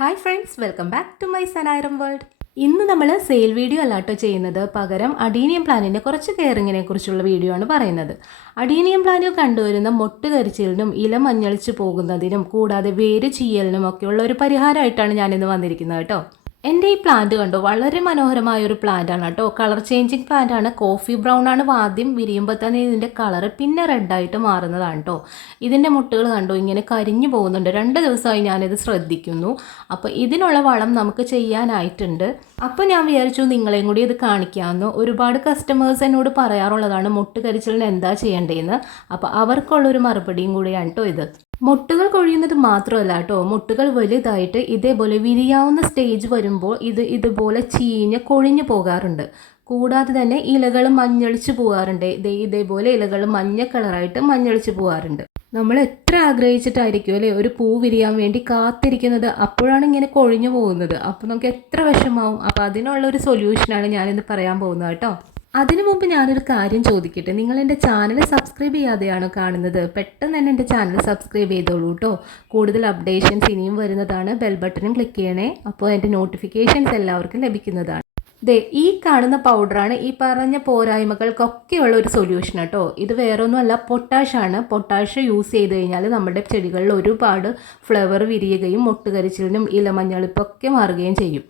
Hi friends welcome back to my സനായിരം world ഇന്ന് നമ്മൾ sale video അല്ലാട്ടോ ചെയ്യുന്നത്. പകരം അഡീനിയം പ്ലാന്റിന്റെ കുറച്ച് കെയറിങ്ങിനെ കുറിച്ചുള്ള വീഡിയോ ആണ് പറയുന്നത്. അഡീനിയം പ്ലാനിൽ കണ്ടുവരുന്ന മൊട്ട് കരിച്ചിലിനും ഇല മഞ്ഞളിച്ച് പോകുന്നതിനും കൂടാതെ വേര് ചീയലിനും ഒക്കെയുള്ള ഒരു പരിഹാരമായിട്ടാണ് ഞാനിന്ന് വന്നിരിക്കുന്നത് കേട്ടോ എന്റെ ഈ പ്ലാന്റ് കണ്ടോ? വളരെ മനോഹരമായ ഒരു പ്ലാന്റ് ആണ് കേട്ടോ. കളർ ചേഞ്ചിങ് പ്ലാന്റ് ആണ്. കോഫി ബ്രൗൺ ആണ്. ആദ്യം വിരിയുമ്പോൾ തന്നെ ഇതിന്റെ കളർ പിന്നെ റെഡായിട്ട് മാറുന്നതാണ് കേട്ടോ. ഇതിന്റെ മുട്ടുകൾ കണ്ടോ? ഇങ്ങനെ കരിഞ്ഞു പോകുന്നുണ്ട്. രണ്ട് ദിവസമായി ഞാനിത് ശ്രദ്ധിക്കുന്നു. അപ്പോൾ ഇതിനുള്ള വളം നമുക്ക് ചെയ്യാനായിട്ടുണ്ട്. അപ്പോൾ ഞാൻ വിചാരിച്ചു നിങ്ങളെയും കൂടി ഇത് കാണിക്കാമെന്ന്. ഒരുപാട് കസ്റ്റമേഴ്സ് എന്നോട് പറയാറുള്ളതാണ് മുട്ട് കരിച്ചലിന് എന്താ ചെയ്യേണ്ടതെന്ന്. അപ്പോൾ അവർക്കുള്ളൊരു മറുപടിയും കൂടിയാണ് കേട്ടോ ഇത്. മുട്ടുകൾ കൊഴിയുന്നത് മാത്രമല്ല കേട്ടോ. മുട്ടുകൾ വലുതായിട്ട് ഇതേപോലെ വിരിയാവുന്ന സ്റ്റേജ് വരുമ്പോൾ ഇത് ഇതുപോലെ ചീഞ്ഞ് കൊഴിഞ്ഞു പോകാറുണ്ട്. കൂടാതെ തന്നെ ഇലകൾ മഞ്ഞളിച്ച് പോകാറുണ്ട്. ഇതേ ഇതേപോലെ ഇലകൾ മഞ്ഞ കളറായിട്ട് മഞ്ഞളിച്ച് പോകാറുണ്ട്. നമ്മൾ എത്ര ആഗ്രഹിച്ചിട്ടായിരിക്കും അല്ലേ? ഒരു പൂ വിരിയാൻ വേണ്ടി കാത്തിരിക്കുന്നത്. അപ്പോഴാണ് ഇങ്ങനെ കൊഴിഞ്ഞു പോകുന്നത്. അപ്പോൾ നമുക്ക് എത്ര വിഷമാവും അപ്പോൾ അതിനുള്ള ഒരു സൊല്യൂഷനാണ് ഞാനിന്ന് പറയാൻ പോകുന്നത് കേട്ടോ. അതിനു മുമ്പ് ഞാനൊരു കാര്യം ചോദിക്കട്ടെ? നിങ്ങൾ എന്റെ ചാനൽ സബ്സ്ക്രൈബ് ചെയ്യാതെയാണോ കാണുന്നത്? പെട്ടെന്ന് തന്നെ എന്റെ ചാനൽ സബ്സ്ക്രൈബ് ചെയ്തോളൂ കേട്ടോ കൂടുതൽ അപ്ഡേഷൻസ് ഇനിയും വരുന്നതാണ്. ബെൽ ബട്ടണും ക്ലിക്ക് ചെയ്യണേ. അപ്പോൾ എന്റെ നോട്ടിഫിക്കേഷൻസ് എല്ലാവർക്കും ലഭിക്കുന്നതാണ്. ദേ ഈ കാണുന്ന പൗഡറാണ് ഈ പറഞ്ഞ പോരായ്മകൾക്കൊക്കെയുള്ള ഒരു സൊല്യൂഷൻ കേട്ടോ ഇത് വേറൊന്നുമല്ല പൊട്ടാഷാണ് പൊട്ടാഷ് യൂസ് ചെയ്ത് കഴിഞ്ഞാൽ നമ്മുടെ ചെടികളിൽ ഒരുപാട് ഫ്ലവർ വിരിയുകയും മൊട്ടുകരിച്ചിലിനും ഇലമഞ്ഞളിപ്പൊക്കെ മാറുകയും ചെയ്യും.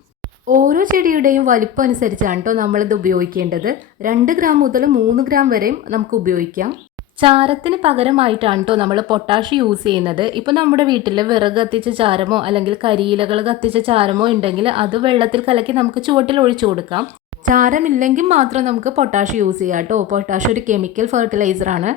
ഓരോ ചെടിയുടെയും വലിപ്പം അനുസരിച്ചാണ് കേട്ടോ നമ്മളിത് ഉപയോഗിക്കേണ്ടത്. രണ്ട് ഗ്രാം മുതൽ മൂന്ന് ഗ്രാം വരെയും നമുക്ക് ഉപയോഗിക്കാം. ചാരത്തിന് പകരമായിട്ടാണ് കേട്ടോ നമ്മൾ പൊട്ടാഷ് യൂസ് ചെയ്യുന്നത്. ഇപ്പോൾ നമ്മുടെ വീട്ടിൽ വിറക് കത്തിച്ച ചാരമോ അല്ലെങ്കിൽ കരിയിലകൾ കത്തിച്ച ചാരമോ ഉണ്ടെങ്കിൽ അത് വെള്ളത്തിൽ കലക്കി നമുക്ക് ചുവട്ടിൽ ഒഴിച്ചു കൊടുക്കാം. ചാരമില്ലെങ്കിൽ മാത്രം നമുക്ക് പൊട്ടാഷ് യൂസ് ചെയ്യാം കേട്ടോ. പൊട്ടാഷ് ഒരു കെമിക്കൽ ഫെർട്ടിലൈസറാണ്.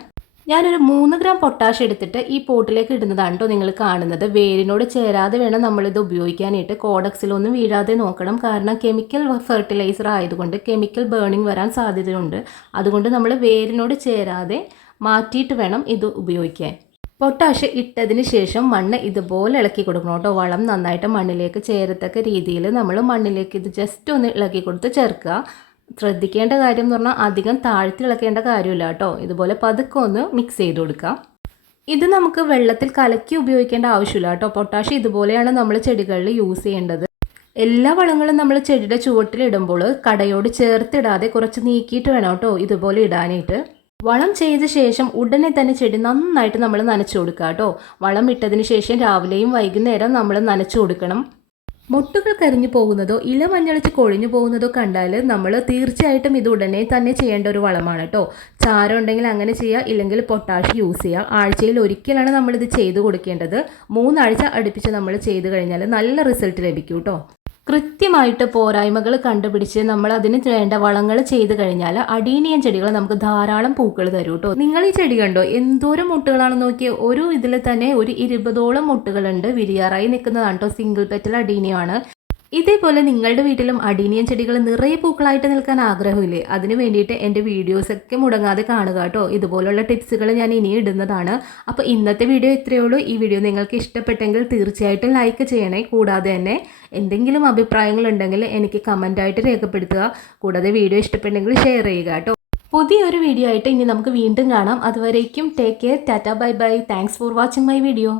ഞാനൊരു മൂന്ന് ഗ്രാം പൊട്ടാഷ് എടുത്തിട്ട് ഈ പോട്ടിലേക്ക് ഇടുന്നതാണ് കേട്ടോ നിങ്ങൾ കാണുന്നത്. വേരിനോട് ചേരാതെ വേണം നമ്മളിത് ഉപയോഗിക്കാനായിട്ട്. കോഡക്സിലൊന്നും വീഴാതെ നോക്കണം. കാരണം കെമിക്കൽ ഫെർട്ടിലൈസർ ആയതുകൊണ്ട് കെമിക്കൽ ബേണിംഗ് വരാൻ സാധ്യതയുണ്ട്. അതുകൊണ്ട് നമ്മൾ വേരിനോട് ചേരാതെ മാറ്റിയിട്ട് വേണം ഇത് ഉപയോഗിക്കാൻ. പൊട്ടാഷ് ഇട്ടതിന് ശേഷം മണ്ണ് ഇതുപോലെ ഇളക്കി കൊടുക്കണം കേട്ടോ വളം നന്നായിട്ട് മണ്ണിലേക്ക് ചേരത്തക്ക രീതിയിൽ നമ്മൾ മണ്ണിലേക്ക് ഇത് ജസ്റ്റ് ഒന്ന് ഇളക്കി കൊടുത്ത് ചേർക്കുക. ശ്രദ്ധിക്കേണ്ട കാര്യം എന്ന് പറഞ്ഞാൽ അധികം താഴ്ത്തി ഇളക്കേണ്ട കാര്യമില്ല കേട്ടോ. ഇതുപോലെ പതുക്കെ ഒന്ന് മിക്സ് ചെയ്ത് കൊടുക്കാം. ഇത് നമുക്ക് വെള്ളത്തിൽ കലക്കി ഉപയോഗിക്കേണ്ട ആവശ്യമില്ല കേട്ടോ. പൊട്ടാഷ് ഇതുപോലെയാണ് നമ്മൾ ചെടികളിൽ യൂസ് ചെയ്യേണ്ടത്. എല്ലാ വളങ്ങളും നമ്മൾ ചെടിയുടെ ചുവട്ടിലിടുമ്പോൾ കടയോട് ചേർത്തിടാതെ കുറച്ച് നീക്കിയിട്ട് വേണം കേട്ടോ ഇതുപോലെ ഇടാനായിട്ട്. വളം ചെയ്ത ശേഷം ഉടനെ തന്നെ ചെടി നന്നായിട്ട് നമ്മൾ നനച്ചു കൊടുക്കുക കേട്ടോ. വളം ഇട്ടതിന് ശേഷം രാവിലെയും വൈകുന്നേരം നമ്മൾ നനച്ചു കൊടുക്കണം. മുട്ടുകൾ കരിഞ്ഞു പോകുന്നതോ ഇല മഞ്ഞളിച്ച് കൊഴിഞ്ഞു പോകുന്നതോ കണ്ടാൽ നമ്മൾ തീർച്ചയായിട്ടും ഇത് ഉടനെ തന്നെ ചെയ്യേണ്ട ഒരു വളമാണ് കേട്ടോ ചാരം ഉണ്ടെങ്കിൽ അങ്ങനെ ചെയ്യുക ഇല്ലെങ്കിൽ പൊട്ടാഷ് യൂസ് ചെയ്യുക ആഴ്ചയിൽ ഒരിക്കലാണ് നമ്മളിത് ചെയ്തു കൊടുക്കേണ്ടത്. മൂന്നാഴ്ച അടുപ്പിച്ച് നമ്മൾ ചെയ്തു കഴിഞ്ഞാൽ നല്ല റിസൾട്ട് ലഭിക്കും കേട്ടോ കൃത്യമായിട്ട് പോരായ്മകൾ കണ്ടുപിടിച്ച് നമ്മൾ അതിന് വേണ്ട വളങ്ങൾ ചെയ്ത് കഴിഞ്ഞാൽ അടീനിയൻ ചെടികൾ നമുക്ക് ധാരാളം പൂക്കൾ തരും കേട്ടോ. നിങ്ങൾ ഈ ചെടി കണ്ടോ? എന്തോരം മുട്ടുകളാണ് നോക്കിയ. ഒരു ഇതിൽ തന്നെ ഒരു ഇരുപതോളം മുട്ടുകളുണ്ട്. വിരിയാറായി നിൽക്കുന്നതാണ് കേട്ടോ. സിംഗിൾ പെറ്റൽ അടീനിയാണ്. ഇതേപോലെ നിങ്ങളുടെ വീട്ടിലും അടീനിയൻ ചെടികൾ നിറയെ പൂക്കളായിട്ട് നിൽക്കാൻ ആഗ്രഹമില്ലേ? അതിന് വേണ്ടിയിട്ട് എന്റെ വീഡിയോസൊക്കെ മുടങ്ങാതെ കാണുക കേട്ടോ. ഇതുപോലുള്ള ടിപ്സുകൾ ഞാൻ ഇനി ഇടുന്നതാണ്. അപ്പോൾ ഇന്നത്തെ വീഡിയോ ഇത്രയേ ഉള്ളൂ. ഈ വീഡിയോ നിങ്ങൾക്ക് ഇഷ്ടപ്പെട്ടെങ്കിൽ തീർച്ചയായിട്ടും ലൈക്ക് ചെയ്യണേ. കൂടാതെ തന്നെ എന്തെങ്കിലും അഭിപ്രായങ്ങൾ ഉണ്ടെങ്കിൽ എനിക്ക് കമന്റായിട്ട് രേഖപ്പെടുത്തുക. കൂടാതെ വീഡിയോ ഇഷ്ടപ്പെട്ടെങ്കിൽ ഷെയർ ചെയ്യുക കേട്ടോ. പുതിയൊരു വീഡിയോ ആയിട്ട് ഇനി നമുക്ക് വീണ്ടും കാണാം. അതുവരേക്കും take care tata bye bye thanks for watching my video